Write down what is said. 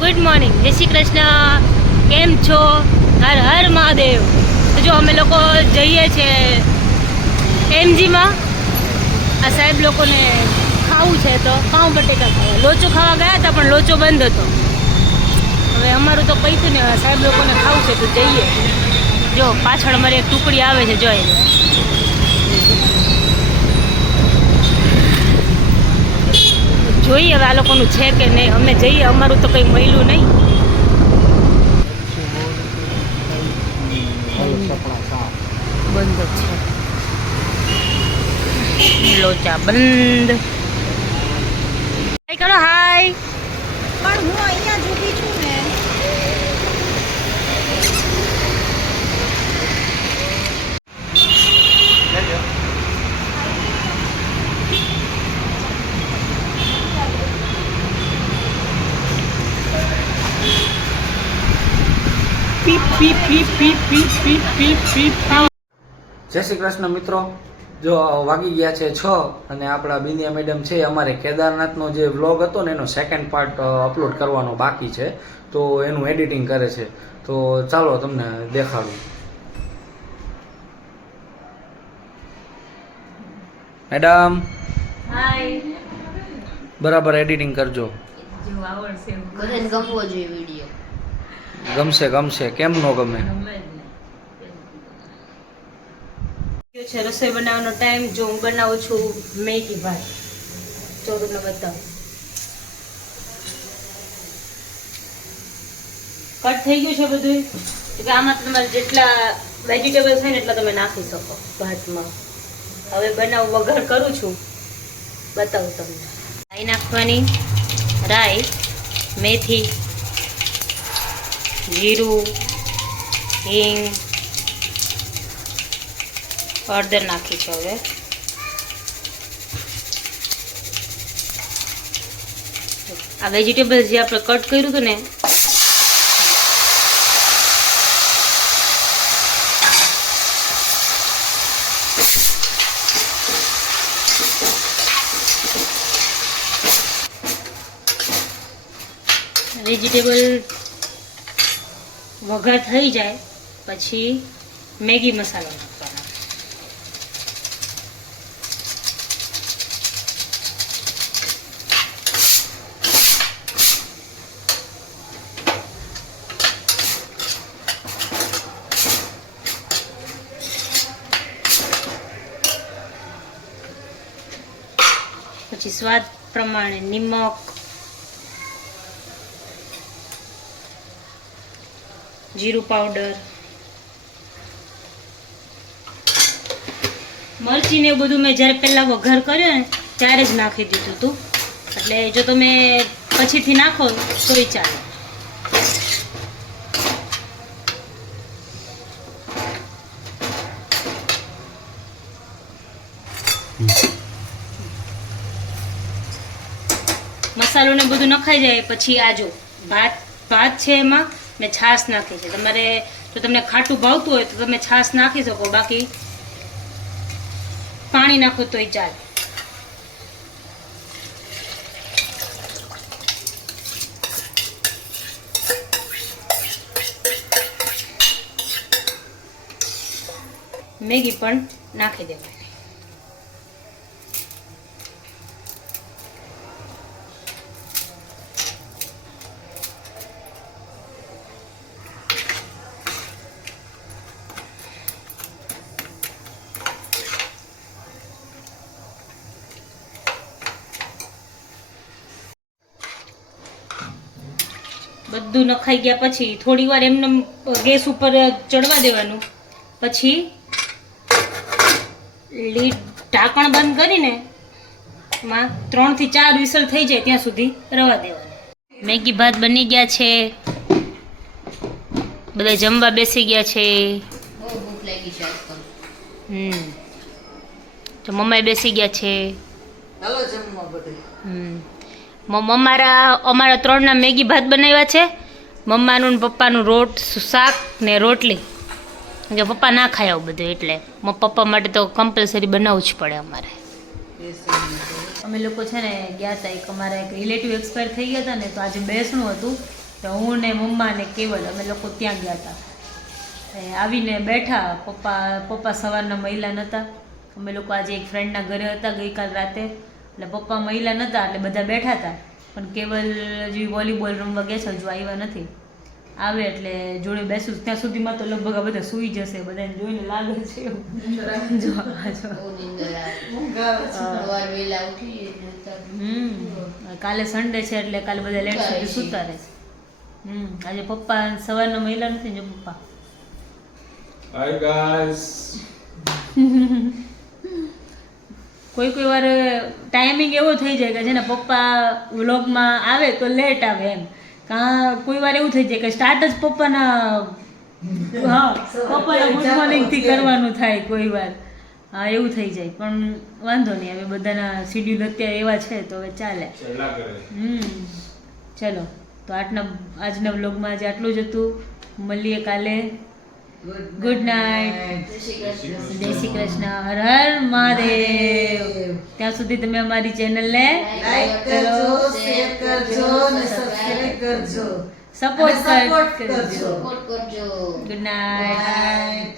Good morning, જય શ્રી કૃષ્ણ. કેમ છો? હર હર મહાદેવ. તો જો અમે લોકો જઈએ છીએ એમજીમાં. આ સાહેબ લોકોને ખાવું છે તો પાઉં બટેકા ખાવા, લોચો ખાવા ગયા હતા પણ લોચો બંધ હતો. હવે અમારું તો પૈતું ને, સાહેબ લોકોને ખાવું છે તો જઈએ. જો પાછળ અમારી એક ટુકડી આવે છે, જોઈ જોઈએ હવે આ લોકોનું છે કે નહીં. અમે જઈએ, અમારું તો કંઈ મળ્યું નહીં. બંધ છે, લોચા બંધ. હાય કરો, હાય. પણ હું અહીંયા જ ઊભી છું ને. પીપ પીપ પીપ પીપ પીપ પીપ પીપ પીપ. જય શ્રી કૃષ્ણ મિત્રો. જો વાગી ગયા છે 6 અને આપણા બિંદિયા મેડમ છે, અમારે કેદારનાથનો જે વ્લોગ હતો ને એનો સેકન્ડ પાર્ટ અપલોડ કરવાનો બાકી છે, તો એનું એડિટિંગ કરે છે. તો ચાલો તમને દેખાડું. મેડમ હાય. બરાબર એડિટિંગ કરજો. જો આવડશે બધાને ગમવો જોઈએ વિડીયો. ગમશે ગમશે, કેમ નો ગમે. છે રસોઈ બનાવવાનો ટાઈમ. જો હું બનાવું છું મેગી ભાત. જો તમને બતાવું, કટ થઈ ગયું છે બધું. કે આમાં તમારે જેટલા વેજીટેબલ્સ હોય ને એટલા તમે નાખી શકો ભાતમાં. હવે વઘાર કરું છું, બતાવું તમને. રાઈ નાખવાની, રાઈ, મેથી, જીરું, હિંગ, હળદર નાખી છે. હવે આ વેજીટેબલ્સ જે આપણે કટ કર્યું હતું ને, વેજીટેબલ વઘાર થઈ જાય પછી મેગી મસાલો નાખવાનો. પછી સ્વાદ પ્રમાણે નિમક, જીરું પાવડર, મરચી ને એવું બધું મેં જ્યારે પહેલાં વઘાર કર્યો ને ત્યારે જ નાખી દીધું હતું. એટલે જો તમે પછીથી નાખો તોય ચાલે. મસાલો ને બધું નખાઈ જાય પછી આ જો ભાત છે, એમાં મેં છાશ નાખી છે. તમારે જો તમને ખાટું ભાવતું હોય તો તમે છાશ નાખી શકો, બાકી પાણી નાખો તોય ચાલે. મેગી પણ નાખી દેવાની. બધું નખાઈ ગયા પછી થોડી વાર એમને ગેસ ઉપર ચડવા દેવાનું. પછી લીડ ઢાંકણ બંધ કરીને એમાં 3 થી 4 વિસલ થઈ જાય ત્યાં સુધી રવા દેવાનું. મેગી ભાત બની ગયા છે, બધા જમવા બેસી ગયા છે. બહુ ભૂખ લાગી છે આજકાલ. તો મમ્માએ બેસી ગયા છે. ચાલો જમવા બધું. અમારા 3ના મેગી ભાત બનાવ્યા છે. મમ્માનું ને પપ્પાનું શાક ને રોટલી. કે પપ્પા ના ખાય આવું બધું, એટલે પપ્પા માટે તો કમ્પલસરી બનાવવું જ પડે અમારે. અમે લોકો છે ને ગયા હતા, એક અમારા એક રિલેટિવ એક્સપાયર થઈ ગયા હતા ને, તો આજે બેસણું હતું. તો હું ને મમ્મા ને કેવલ અમે લોકો ત્યાં ગયા હતા. આવીને બેઠા. પપ્પા સવારના મહિલા નહોતા. અમે લોકો આજે એક ફ્રેન્ડના ઘરે હતા ગઈકાલ રાતે, એટલે પપ્પા મહિલા નહોતા એટલે બધા બેઠા હતા. પણ કેવલ હજી વોલીબોલ રમવા ગયા છે, હજુ આવ્યા નથી. આવે એટલે જોડે બેસું. ત્યાં સુધીમાં તો લગભગ આ બધા સૂઈ જશે. બધાને જોઈને લાગે છે એવું. જો કાલે સન્ડે છે એટલે કાલે બધા લેટ સુધી સૂતા રહેશે. આજે પપ્પા સવારના મહિલા નથી જો પપ્પા. Hi guys. કોઈ વાર ટાઈમિંગ એવો થઈ જાય કે છે ને પપ્પા વ્લોગમાં આવે તો લેટ આવે એમ. કોઈ વાર એવું થઈ જાય કે સ્ટાર્ટ જ પપ્પાના ગુડ મોર્નિંગ થી કરવાનું થાય કોઈ વાર. હા એવું થઈ જાય. પણ વાંધો નહીં, હવે બધાના શિડ્યુલ અત્યારે એવા છે તો હવે ચાલે. ચલો તો આજના વ્લોગમાં આજે આટલું જ હતું. મળીએ કાલે. Good night. જય શ્રી કૃષ્ણ. હર હર મહાદેવ. ત્યાં સુધી તમે અમારી ચેનલને લાઈક કરજો, શેર કરજો અને સબસ્ક્રાઇબ કરજો. સપોર્ટ કરજો. સપોર્ટ કરજો. Good night.